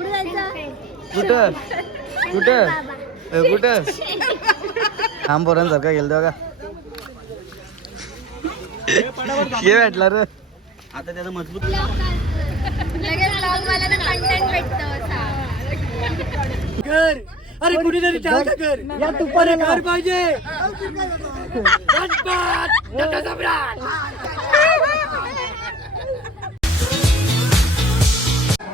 कुठे जायचं? कुठं? कुठं? अ, कुठं? आम पोरांसारखा गेलं बघा. हे भेटला रे. आता त्याचा मजबूत कर अरे कुठेतरी चालतं कर या तुपाने कर पाहिजे.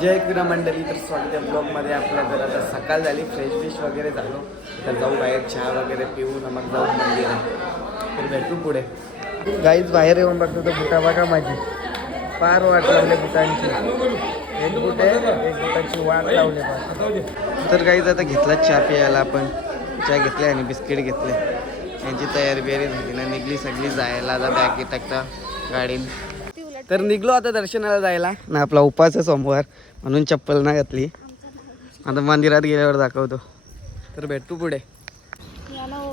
जय क्रीडा मंडळी तर स्वागत आहे ब्लॉगमध्ये आपल्या जर आता सकाळ झाली फ्रेश फिश वगैरे झालो. तर जाऊ बाहेर चहा वगैरे पिऊ मग जाऊ मंदिरात. तर भेटू पुढे. गाईच बाहेर येऊन बघतो तर बुटा बघा माझी. फार वाट लावले बुटांची. एक बुट आहे एक बुटाची वाट लावले तर गाईज आता घेतला चहा प्यायला आपण. चहा घेतले आणि बिस्किट घेतले. यांची तयारी बियारी झाली ना निघली सगळी जायला. आता बॅग टाकता गाडीन तर निघलो आता दर्शनाला जायला. ना आपला उपास आहे सोमवार. म्हणून चप्पल नाही घातली. आता मंदिरात गेल्यावर दाखवतो. तर भेटू पुढे.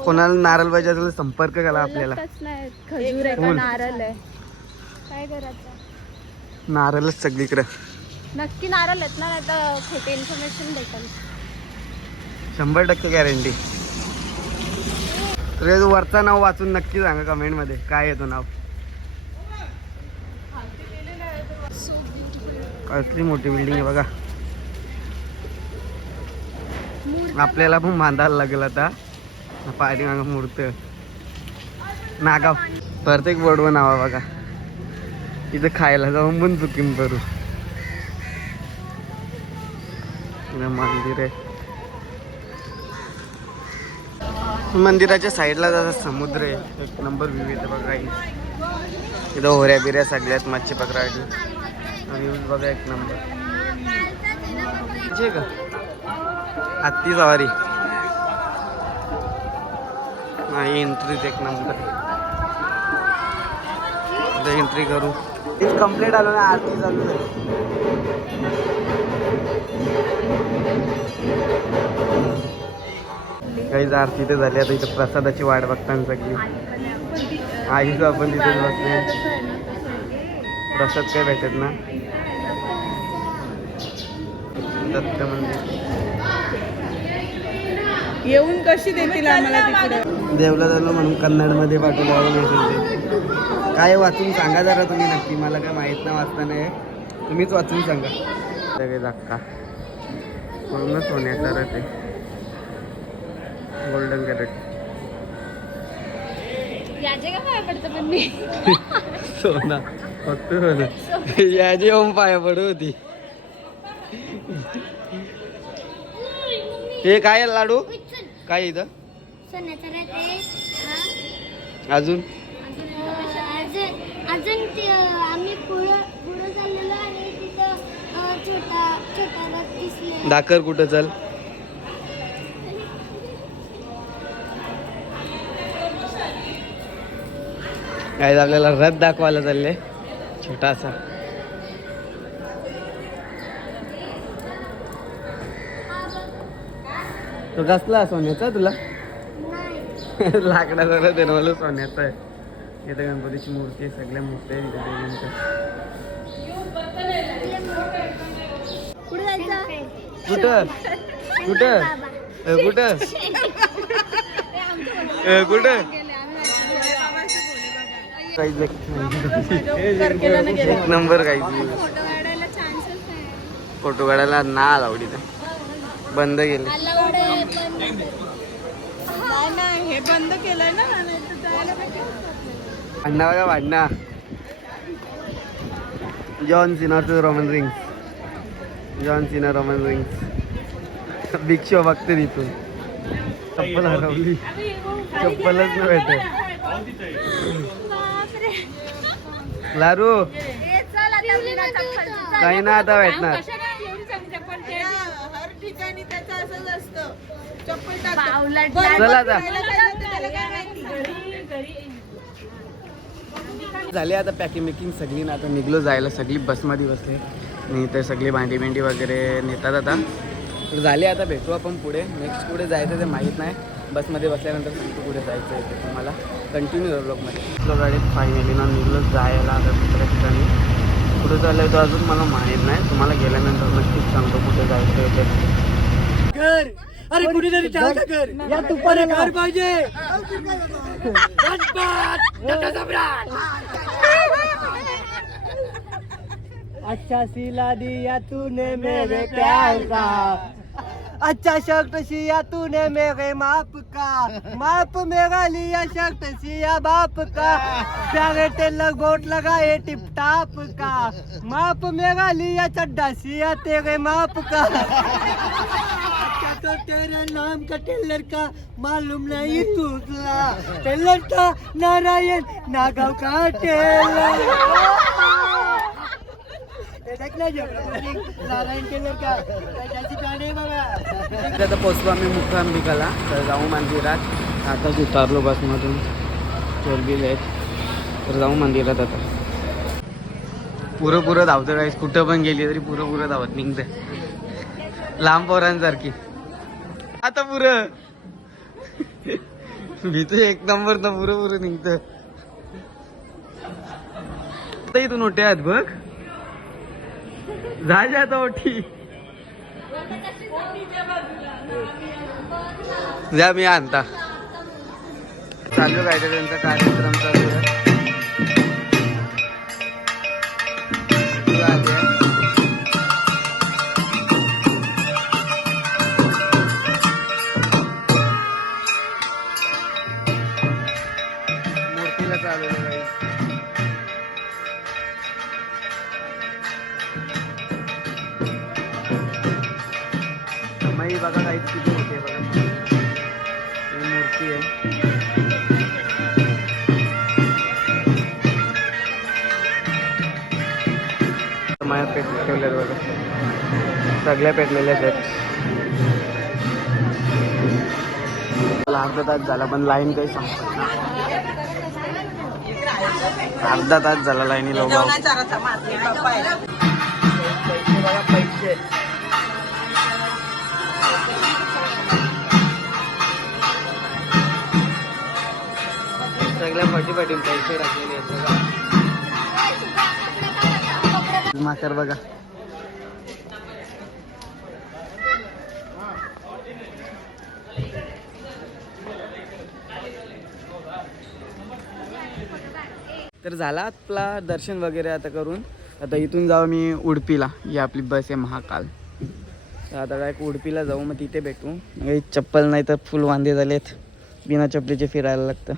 कोणाला नारळ पाहिजे असेल तर संपर्क करा आपल्याला. नाही. खजूर आहे का फुल. नारळ आहे? काय करायचं नारळच सगळीकडे. नक्की नारळ आहेत ना आता खोटे इन्फॉर्मेशन भेटेल. शंभर टक्के गॅरंटी तर वरचं नाव वाचून नक्की सांगा कमेंटमध्ये काय येतो नाव? कसली मोठी बिल्डिंग आहे बघा. आपल्याला पण बांधायला लागेल आता. पाठीमाग मूर्त नागाव. प्रत्येक बोर्डवर नावा बघा. इथं खायला जाऊन पण चुकीन करू. मंदिर आहे. मंदिराच्या साईडला जसा समुद्र आहे. एक नंबर व्ह्यू येतं बघा. इथं होऱ्या बिऱ्या सगळ्यात मच्छी पकडायची व्ह्यूज बघा एक नंबर जे का हत्ती सवारी. नाही एंट्रीच एक नंबर एंट्री करू. कंप्लीट आलो ना आरती चालू काही आरती ते झाली. आता इथं प्रसादाची वाट बघताना सगळी आईचं आपण तिथेच बसले प्रसाद काय भेटत ना? दत्त मंदिर येऊन कशी देतील आम्हाला तिकडे? देवला झालं म्हणून कन्नडमध्ये पाठवलं काय वाचून सांगा जरा तुम्ही नक्की मला काय माहीत नाही वाचता नाही तुम्हीच वाचून सांगा. सगळे धक्का. पूर्ण सोन्याचा रथ आहे. गोल्डन कॅरेट सोना फक्त सोना. याची ओम पाया पडू होती. हे काय लाडू? काय इथं? अजून? अजून अजून ते, अं, आम्ही पुढं पुढं चाललेलो आणि तिथं अं, छोटा छोटा रथ दिसले दाखर कुठं चल? काय आपल्याला रथ दाखवायला चालले. छोटासा. तो कसला सोन्याचा तुला? लाकडाचा आहे ना मला सोन्याचा आहे. इथं गणपतीची मूर्ती आहे सगळ्या मूर्ती आहे कुठे जायचं? कुठं? कुठं? कुठं? काहीच एक- नंबर काही फोटो काढायला ना आवडीत बंद केले. नाही ना हे बंद केलंय ना भांडणा बघा भांडणा John सिनाचं Roman Reigns John Cena Roman Reigns big show बघते तिथून चप्पल हरवली चप्पलच भेटत बापरे. लारू. काही ना आता भेटणार. ठिकाणी त्याचं असंच असतं. चप्पल टाक बावलट चला आता त्याला काय माहिती? झाली आता पॅकिंग मेकिंग सगळी ना आता निघलो जायला. सगळी बसमध्ये बसले. आणि ते सगळी भांडी बिंडी वगैरे नेतात आता. तर झाली आता भेटू आपण पुढे. नेक्स्ट कुठे जायचं ते माहीत नाही. बसमध्ये बसल्यानंतर सांगतो कुठे जायचं आहे ते तुम्हाला. कंटिन्यू ब्लॉगमध्ये गाडीत फायनली ना निघलो जायला आता दुसऱ्या ठिकाणी. कुठं चाललंय तो अजून मला माहीत नाही. तुम्हाला गेल्यानंतर नक्कीच सांगतो कुठे जायचं ते. घर! अरे कुठेतरी चालतं घर? या तुपाने घर पाहिजे. अच्छा सिला दिया तूने मेरे प्यार का अच्छा शर्ट सिया तूने मेरे माप का। माप मेरा लिया शर्ट सिया बाप का। प्यारे टेलर गोट लगाए टिप टाप का। माप मेरा लिया चड्डा सिया तेरे माप का। अच्छा तो तेरे नाम का टेलर का मालूम नहीं तुझला टेलर था नारायण नागाव का टेलर। आता पोचलो आम्ही मुक्कांबिकाला तर जाऊ मंदिरात आताच उतारलो बसमधून चोरबिल आहेत. तर जाऊ मंदिरात आता. पुरं पुरं धावतं काय कुठं पण गेली तरी पुरं पुरं धावत निघतं लांब पोरांसारखी. आता पुरं. भीतो एक नंबर तर पुरं पुरं निघतं इथून मोठे आहेत बघ. जा आता ठीक जा मी आणता चालू काय त्यांचा कार्यक्रम चालू आहे. माया पेट ठेवल्यात बघा. सगळ्या पेटलेल्याच आहेत मला अर्धा तास झाला पण लाईन काही संपत अर्धा तास झाला लाईनी लोक पैसे सगळ्या पाठी पाठी पैसे टाकलेले आहेत बघा. माकर बघा. तर झाला आपला दर्शन वगैरे आता करून. आता इथून जाऊ मी उडपीला. ही आपली बस आहे महाकाल. तर आता काय उडपीला जाऊ मग तिथे भेटू. चप्पल नाही तर फुल वांदे झालेत. बिना चपलीचे फिरायला लागतं.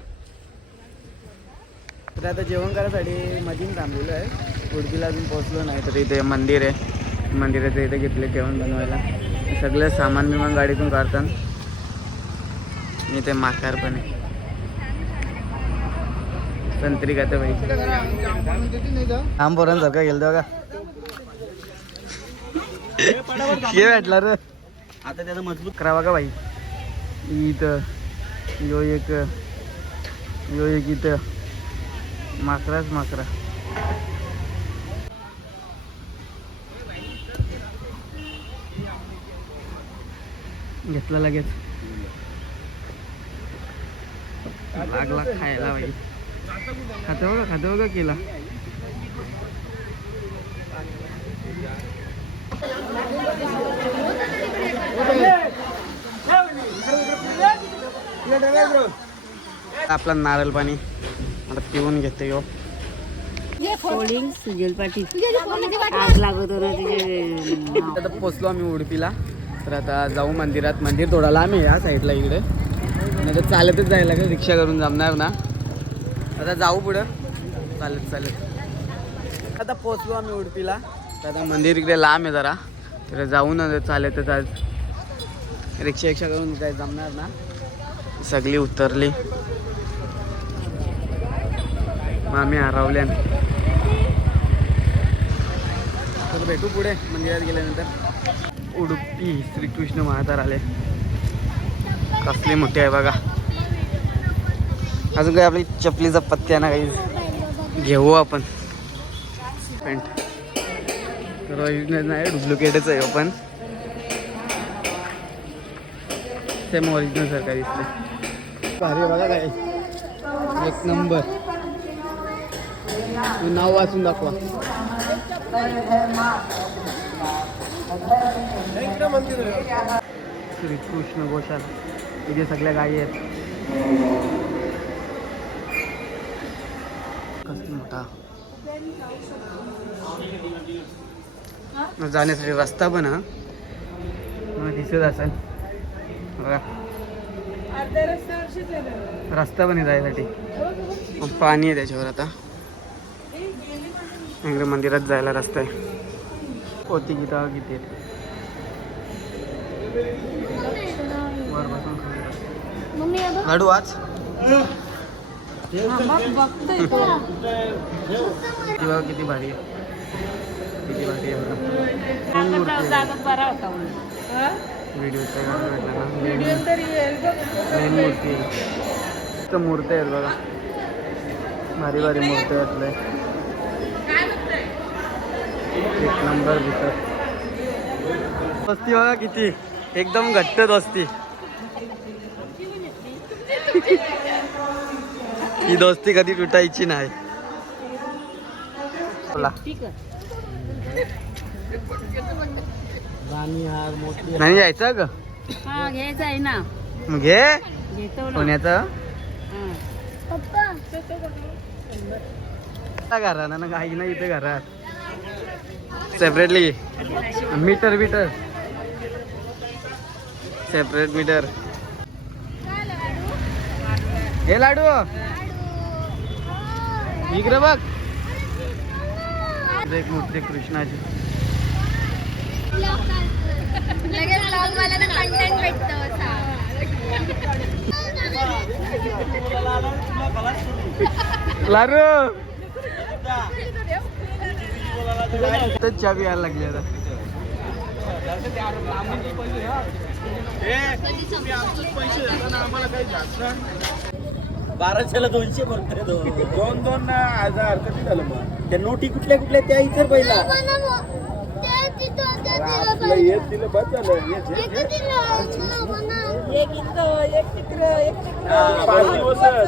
तर आता जेवण करायसाठी मधीन थांबलेलो आहे. उडपीला अजून पोहोचलो नाही तर इथे मंदिर आहे. मंदिराचं इथे घेतले जेवण बनवायला. सगळं सामान बिमान गाडीतून काढतात. इथे माकार पण आहे. संत्री का तर भाई आम पोरांसारखा गेलं बघा. हे भेटला रे. आता त्याचा मजबूत करा बघा भाई इथं. यो एक. यो एक इथं. माकराच माकरा. घेतला लगेच. लागला खायला भाई खातं बघा खातं बघा केला. आपला नारळ पाणी. आता पिऊन घेते यो. कोल्डिंग सुजल पाटील आग लागत होतं आता पोचलो आम्ही उडपीला. तर आता जाऊ मंदिरात. मंदिर थोडा लांब आहे या साईडला इकडे. नाही तर चालतच जायला लागेल रिक्षा करून जमणार ना. आता जाऊ पुढं. चालत चालत. आता पोचलो आम्ही उडपीला. तर आता मंदिर इकडे लांब आहे जरा. तर जाऊ ना चालतच आज. रिक्षा रिक्षा करून काय जमणार ना. सगळी उतरली. मग आम्ही हरवल्या तर भेटू पुढे मंदिरात गेल्यानंतर. उडुपी श्रीकृष्ण महातार आले कसले मोठे आहे बघा. अजून काही आपली चपलीचा पत्त्या ना काही? घेऊ आपण. पॅन्ट नाही डुप्लिकेटच आहे हो पण. सेम ओरिजिनल सारखा दिसते भारी बघा काय. एक नंबर नाव वाचून दाखवा. श्रीकृष्ण गोशाल इथे सगळ्या गायी आहेत. कसली मोठा? मग जाण्यासाठी रस्ता पण हा? मग दिसत असेल. बघा. रस्ता पण आहे जायसाठी. मग पाणी आहे त्याच्यावर आता. मंदिरात जायला रस्ता आहे. पोती गीता किती. लाडू वाच किंवा किती भारी आहे. किती भारी आहे मूर्ती व्हिडिओचा भेटला ना व्हिडिओ मेन मूर्ती. तर मूर्त्या आहेत बघा. भारी भारी मूर्त्या आहेत. एक नंबर दिसत दोस्ती बघा किती. एकदम घट्ट दोस्ती ही दोस्ती कधी तुटायची नाही. बोला. नाही जायचं ग? हा घ्यायचं आहे ना. मग घे पप्पा. घरात ना काही नाही इथे घरात. Separately metre metre separate metre हे लाडू इकडे बघ एक मूर्ती कृष्णाची लगेच ना लाडू चाबी यायला लागली आता बाराशेला दोनशे भरते दोन दोन हजार कधी झालं मग त्या नोटी कुठल्या कुठल्या त्या इतर पहिला आपलं. एक दिलं बस झालं. एक म्हणा. एक इथं एक तिकडं एक तिकडं पाच दिवसच.